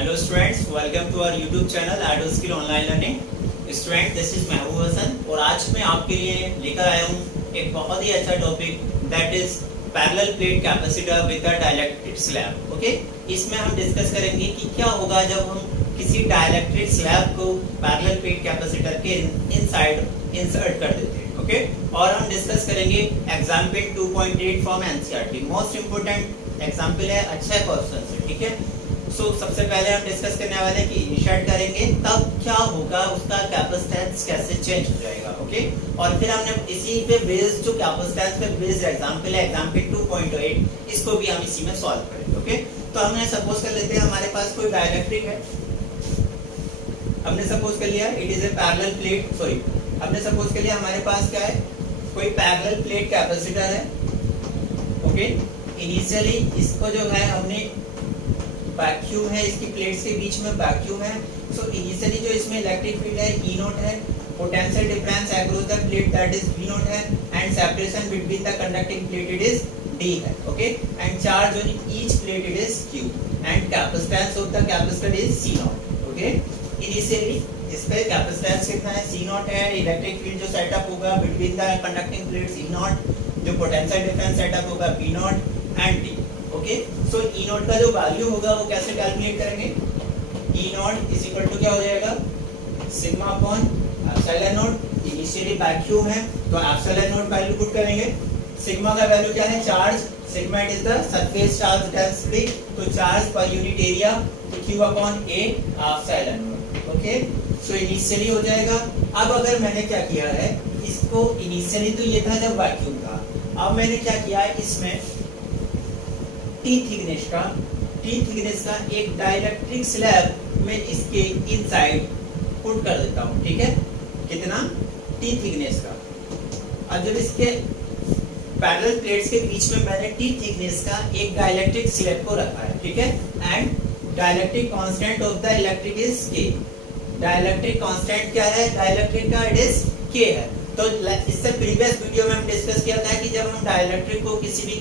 Hello students, welcome to our YouTube channel ado skill online learning. Student, this is Mehboob Hasan और आज मैं आपके लिए लेकर आया हूँ एक बहुत ही अच्छा topic, that is parallel plate capacitor with the dielectric slab. Okay, इसमें हम डिस्कस करेंगे कि क्या होगा जब हम किसी डाइलेक्ट्रिक स्लैब को पैरेलल प्लेट कैपेसिटर के इनसाइड इंसर्ट कर देते हैं। ओके, और हम डिस्कस करेंगे example 2.8 from NCERT. Most important example है, अच्छा क्वेश्चन है, ठीक है। सबसे पहले हम डिस्कस करने वाले कि इनिशिएट करेंगे तब क्या होगा, उसका कैपेसिटेंस कैसे चेंज हो जाएगा। ओके, और फिर हमने इसी पे बेस्ड जो कैपेसिटेंस पे बेस्ड एग्जांपल है एग्जांपल 2.8, इसको भी हम इसी में सॉल्व करेंगे। ओके, तो हमने सपोज कर लेते हैं हमारे पास कोई डाइलेक्ट्रिक है। हमने सपोज कर लिया it is a parallel plate, sorry हमने सपोज कर लिया हमारे पास क्या है, कोई पैरेलल प्लेट कैपेसिटर है। ओके, इनिशियली इसको जो है हमने वैक्यूम है, इसकी प्लेट्स के बीच में वैक्यूम है। सो इनिशियली जो इसमें इलेक्ट्रिक फील्ड है E नॉट है, potential difference across the plate that is V naught है, and separation between the conducting plate it is D है। Okay, and charge on each plate it is Q, and capacitance of the capacitor is C naught. Okay, initially इस पे capacitance कितना है, C naught है। Electric field जो setup होगा between the conducting plates E naught, जो potential difference setup होगा V not and D। Okay, so E not का जो वैल्यू होगा वो कैसे कैलकुलेट करेंगे, E not is equal to क्या हो जाएगा, sigma upon epsilon not. Initially vacuum है तो एप्सिलॉन नॉट वैल्यू पुट करेंगे। सिग्मा का वैल्यू क्या है, charge. Sigma it is the surface charge density, तो चार्ज पर यूनिट एरिया, तो Q upon A epsilon not. Okay, so initially हो जाएगा। अब अगर मैंने क्या किया है, इसको इनिशियली तो ये था जब वैक्यूम था, अब मैंने क्या किया है, इसमें T थिकनेस का एक डाइलेक्ट्रिक स्लैब में इसके इनसाइड पुट कर देता हूं। ठीक है, कितना, T थिकनेस का। अब जब इसके पैरेलल प्लेट्स के बीच में मैंने T थिकनेस का एक डाइलेक्ट्रिक स्लैब को रखा है, ठीक है, and dielectric constant of the electric is K। Dielectric constant क्या है, डाइलेक्ट्रिक का इट इज K है। तो इससे प्रीवियस वीडियो में हम डिस्कस किया था कि जब हम डाइलेक्ट्रिक को किसी भी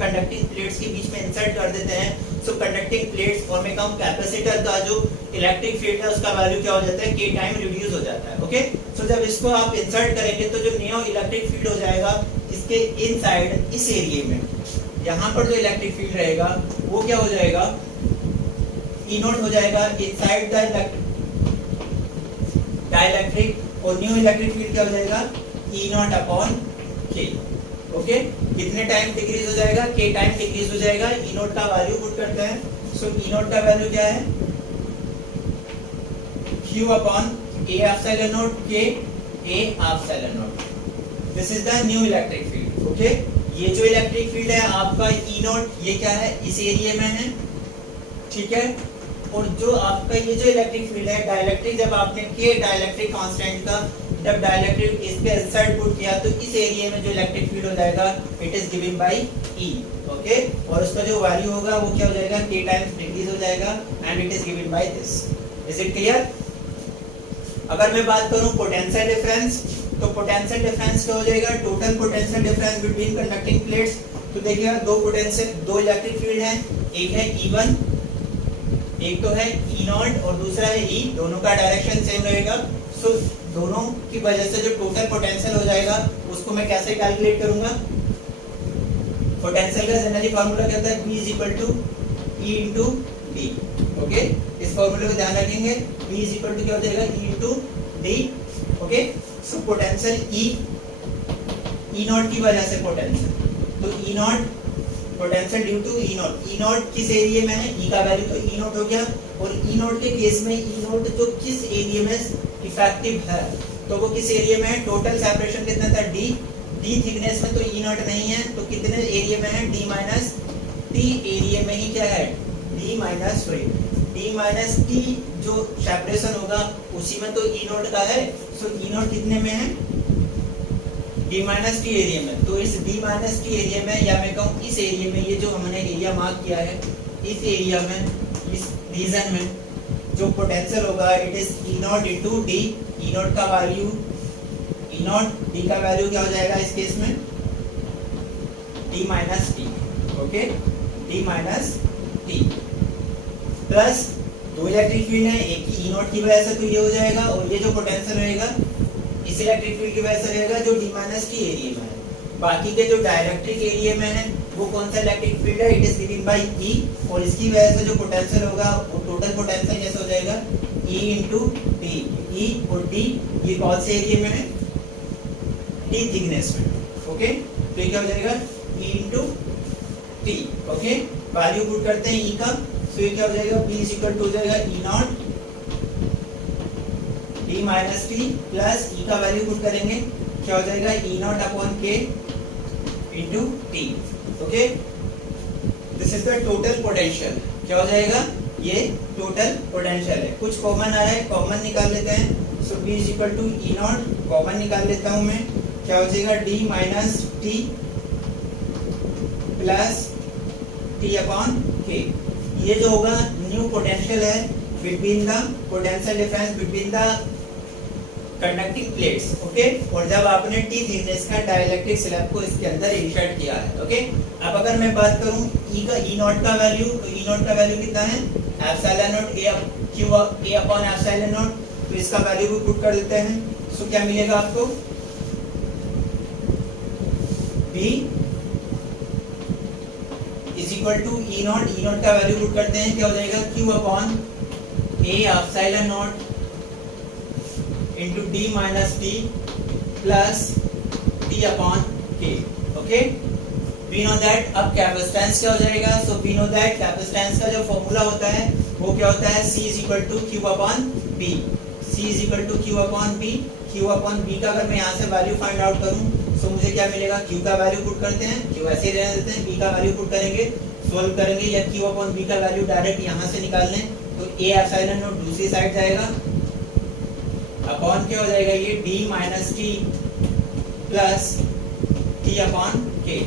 कंडक्टिंग प्लेट्स के बीच में इंसर्ट कर देते हैं, सो कंडक्टिंग प्लेट्स और में कम कैपेसिटर का जो इलेक्ट्रिक फील्ड है उसका वैल्यू क्या हो जाता है, K टाइम रिड्यूस हो जाता है। ओके, सो जब इसको आप इंसर्ट करेंगे तो जो न्यू इलेक्ट्रिक फील्ड हो जाएगा इसके इनसाइड इस एरिया में, यहाँ पर जो इलेक्ट्रिक फील्ड रहेगा वो क्या हो जाएगा, E नॉट हो जाएगा इनसाइड द डाइलेक्ट्रिक, और न्यू इलेक्ट्रिक फील्ड क्या हो जाएगा, E not upon K। Okay, कितने टाइम डिक्रीज हो जाएगा, K टाइम डिक्रीज हो जाएगा। E नॉट का वैल्यू पुट करते हैं, सो E नॉट का वैल्यू क्या है, Q upon A epsilon not K, A epsilon not. This is the new electric field. Okay, ये जो इलेक्ट्रिक फील्ड है आपका E नॉट, ये क्या है, इस एरिया में है, ठीक है। और जो आपका ये जो इलेक्ट्रिक फील्ड है डाइलेक्ट्रिक, जब आपने K डाइलेक्ट्रिक कांस्टेंट का जब डाइलेक्ट्रिक इसके इनसाइड पुट किया तो इस एरिया में जो इलेक्ट्रिक फील्ड हो जाएगा it is given by E। Okay, और उसका जो वैल्यू होगा वो क्या हो जाएगा, K टाइम्स डिक्रीज हो जाएगा and it is given by this. Is it clear? अगर मैं बात करूं पोटेंशियल डिफरेंस, तो पोटेंशियल डिफरेंस क्या हो जाएगा, total potential difference between conducting plates. तो देखिए दो इलेक्ट्रिक फील्ड है, एक है E1, एक तो है E नॉट और दूसरा है E, दोनों का डायरेक्शन सेम रहेगा। सो दोनों की वजह से जो टोटल पोटेंशियल हो जाएगा उसको मैं कैसे कैलकुलेट करूंगा, पोटेंशियल का जनरली फार्मूला कहता है B is equal to E into D। Okay, इस फार्मूले को ध्यान रखेंगे, B इज इक्वल टू क्या हो जाएगा, E into D। Okay, so potential E not की वजह से पोटेंशियल, तो E not potential due to E not. E not किस एरिया में है, E का वैल्यू तो E नॉट हो गया, और E नॉट के केस में E नॉट जो किस एरिया में इफेक्टिव है, तो वो किस एरिया में है, टोटल सेपरेशन कितना था, D थिकनेस में तो E नॉट नहीं है, तो कितने एरिया में है, D माइनस T एरिया में ही क्या है, D माइनस T जो सेपरेशन होगा उसी में तो E नॉट का है। सो E नॉट कितने में है, D माइनस T एरिया में। तो इस D माइनस T एरिया में, या मैं कहूँ इस एरिया में, ये जो हमने एरिया मार्क किया है, इस एरिया में, इस रीजन में जो पोटेंशियल होगा it is E not into D। E not का वैल्यू, E नॉट D का वैल्यू क्या हो जाएगा इस केस में, D minus T। Okay, D minus T plus दो इलेक्ट्रिक फील्ड है, एक की ई नॉट की वजह से तो ये हो जाएगा, और ये जो पोटेंशियल रहेगा इस इलेक्ट्रिक फील्ड की वजह से रहेगा जो डी माइनस टी एरिया में है। बाकी के जो डाइलेक्ट्रिक एरिया में है वो कौन सा इलेक्ट्रिक फील्ड है, इट इज गिवन बाय ई, और इसकी वजह से जो पोटेंशियल होगा वो टोटल पोटेंशियल कैसे हो जाएगा, ई इंटू डी। ई और डी ये कौन से एरिया में है, डी थिकनेस में। ओके, तो ये क्या हो जाएगा, E into T. Okay, value put करते हैं ई का, तो ये क्या हो जाएगा, बी इज इक्वल टू हो जाएगा E naught D minus T plus E का वैल्यू पुट करेंगे, क्या हो जाएगा, E naught upon K into T. Okay, this is the total potential. क्या हो जाएगा, ये टोटल पोटेंशियल है। कुछ कॉमन आ रहा है, कॉमन निकाल लेते हैं। So B is equal to E naught, common निकाल लेता हूं मैं, क्या हो जाएगा, D minus T plus T upon K. ये जो होगा न्यू पोटेंशियल है between the potential difference between the conducting plates. Okay, और जब आपने टी थिकनेस का डाइलेक्ट्रिक स्लैब को इसके अंदर इंसर्ट किया है। ओके, अब अगर मैं बात करूं ई का, ई नॉट का वैल्यू, तो ई नॉट का वैल्यू कितना है, epsilon not a Q A upon epsilon not, तो इसका वैल्यू भी पुट कर देते हैं। सो क्या मिलेगा आपको, B is equal to E not, E not का वैल्यू पुट करते हैं, क्या हो जाएगा, Q upon A epsilon not into D minus T plus T upon K. Okay, we know that, अब कैपेसिटेंस क्या हो जाएगा, so we know that capacitance का जो फॉर्मूला होता है वो क्या होता है, C is equal to Q upon B. C is equal to Q upon B. Q upon B का अगर मैं यहाँ से वैल्यू फाइंड आउट करूँ तो मुझे क्या मिलेगा, क्यू का वैल्यू पुट करते हैं, क्यू ऐसे ही रहने देते हैं, बी का वैल्यू पुट करेंगे, सोल्व करेंगे, या क्यू अपॉन बी का वैल्यू डायरेक्ट यहाँ से निकाल लें तो ए एप्सिलॉन नॉट दूसरी साइड जाएगा, अपॉन क्या हो जाएगा, ये D minus T plus T upon के।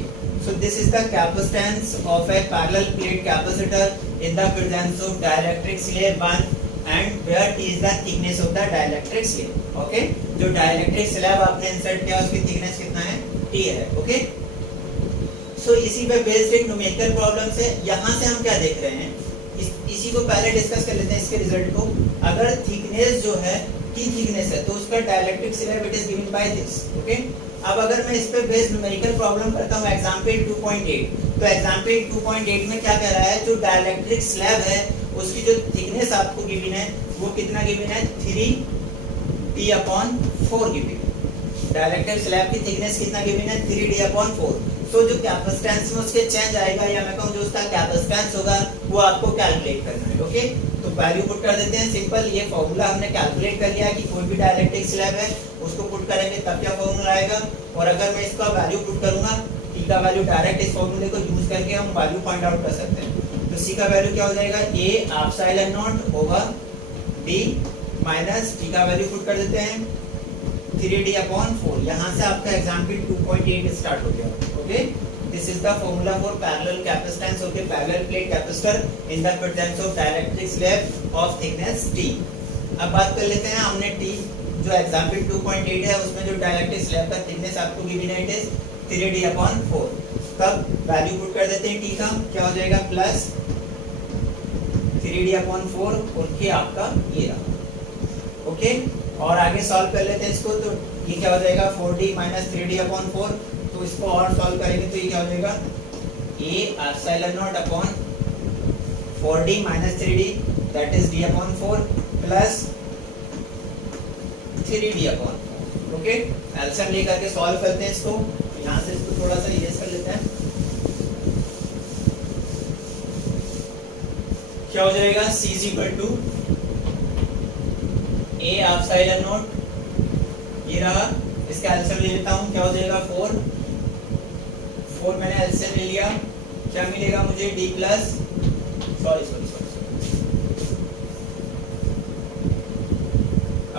So this is the capacitance of a parallel plate capacitor in the presence of dielectric slab 1 and where T is the thickness of the dielectric slab. Okay, जो dielectric slab आपने insert किया उसकी thickness कितना है, T है. Okay, so इसी पे based एक न्यूमेरिकल प्रॉब्लम से यहाँ से हम क्या देख रहे हैं, इसी को पहले डिस्कस कर लेते हैं इसके रिजल्ट को। अगर थिकनेस जो है T थिकनेस है तो उसका dielectric slab it is given by this. Okay, अब अगर मैं इस पे बेस्ड न्यूमेरिकल प्रॉब्लम करता हूँ एग्जांपल 2.8, तो एग्जांपल 2.8 में क्या कह रहा है, जो डाइलेक्ट्रिक स्लैब है उसकी जो थिकनेस आपको गिवन है वो कितना गिवन है, 3t/4 गिवन। डाइलेक्ट्रिक स्लैब की थिकनेस कितना गिवन है, 3d/4। सो जो कैपेसिटेंस में उसके चेंज आएगा या मैं कहूँ जो उसका कैपेसिटेंस होगा वो आपको कैलकुलेट करना है। ओके, तो वैल्यू पुट कर देते हैं, सिंपल, ये फॉर्मूला हमने कैलकुलेट कर लिया कि कोई भी डाइलेक्ट्रिक स्लैब है उसको पुट करेंगे तब क्या फॉर्मूला आएगा। और अगर मैं इसका वैल्यू पुट करूंगा, टी का वैल्यू डायरेक्ट इस फॉर्मूले को यूज करके हम वैल्यू फाइंड आउट कर सकते हैं। तो सी का वैल्यू क्या हो जाएगा, ए epsilon not over D minus T का वैल्यू पुट कर देते हैं 3d/4। यहाँ से आपका एग्जाम्पल 2.8 स्टार्ट हो गया। Okay, this is the formula for parallel capacitance of the parallel plate capacitor in the presence of dielectric slab of thickness T। अब बात कर लेते हैं हमने T जो एग्जाम्पल 2.8 है उसमें जो डाइलेक्ट्रिक स्लैब का थिकनेस आपको गिवन है इट इज 3d/4। तब वैल्यू पुट कर देते हैं T का, क्या हो जाएगा, प्लस 3d/4 और के आपका ये रहा। ओके, और आगे सॉल्व कर लेते हैं इसको, तो ये क्या हो जाएगा 4d - 3d/4। तो इसको और सॉल्व करेंगे तो ये क्या हो जाएगा, a epsilon not upon 4d - 3d that is d/4 plus 3d/4। Okay, LCM लेकर के सॉल्व करते हैं इसको। यहाँ से इसको थोड़ा सा इरेज कर लेते हैं, क्या हो जाएगा, c is equal to a epsilon not, ये रहा, इसका एलसीएम ले लेता हूँ, क्या हो जाएगा 4 मैंने एलसीएम ले लिया, क्या मिलेगा मुझे, d plus sorry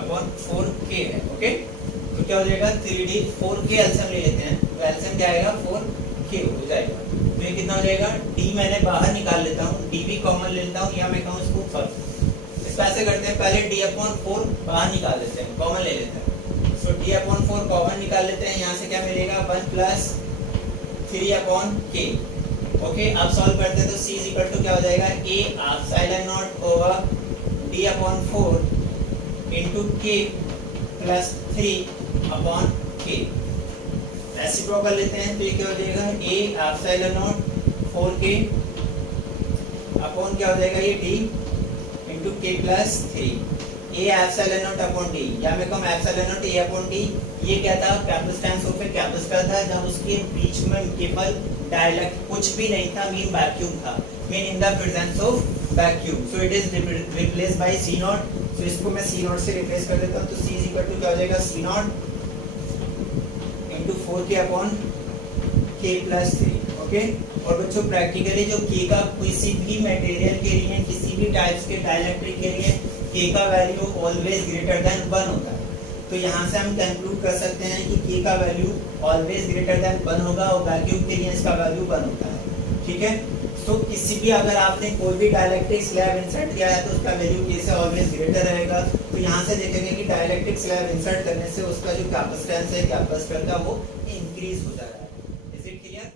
upon 4k है। ओके, तो क्या हो जाएगा 3d 4k एलसीएम ले लेते हैं, तो एलसीएम क्या आएगा 4k हो जाएगा। तो ये कितना हो जाएगा, d मैंने बाहर निकाल लेता हूँ, d भी कॉमन ले लेता हूँ, या मैं कहूँ इसको इसको ऐसे करते हैं, पहले d/4 बाहर निकाल लेते हैं, कॉमन ले लेते हैं। सो d/4 कॉमन निकाल लेते हैं, यहाँ से क्या मिलेगा 1 प्लस 3/k। ओके, अब सॉल्व करते हैं तो c इज इक्वल टू क्या हो जाएगा, a epsilon not over 3/4 into के प्लस 3/k। रेसिप्रोकल लेते हैं तो ये क्या हो जाएगा, a epsilon not 4k upon क्या हो जाएगा ये d इंटू के plus 3 a epsilon not upon d, या मैं कहूँ epsilon not a upon d। ये क्या था, कैपेसिटेंस ऑफ ए कैपेसिटर था जब उसके बीच में केवल डाइलेक्ट कुछ भी नहीं था, मीन वैक्यूम था, mean in the presence of vacuum. So it is replace by c naught. So इसको मैं c नॉट से रिप्लेस कर देता हूँ, तो c इज इक्वल टू क्या हो जाएगा, c not into 4k upon k plus 3। Okay, और बच्चों प्रैक्टिकली जो k का किसी भी मटेरियल के लिए, किसी भी टाइप्स के डाइलेक्ट्रिक के लिए k का वैल्यू ऑलवेज ग्रेटर देन 1 होता है। तो यहाँ से हम कंक्लूड कर सकते हैं कि k का वैल्यू ऑलवेज ग्रेटर देन 1 होगा और वैक्यूम के लिए इसका वैल्यू 1 होता है। ठीक है, तो किसी भी अगर आपने कोई भी डाइलेक्ट्रिक स्लैब इंसर्ट किया है तो उसका वैल्यू k से ऑलवेज ग्रेटर रहेगा। तो यहाँ से देखेंगे कि डाइलेक्ट्रिक स्लैब इंसर्ट करने से उसका जो कैपेसिटेंस है कैपेसिटर का वो इंक्रीज हो जा रहा है। Is it clear?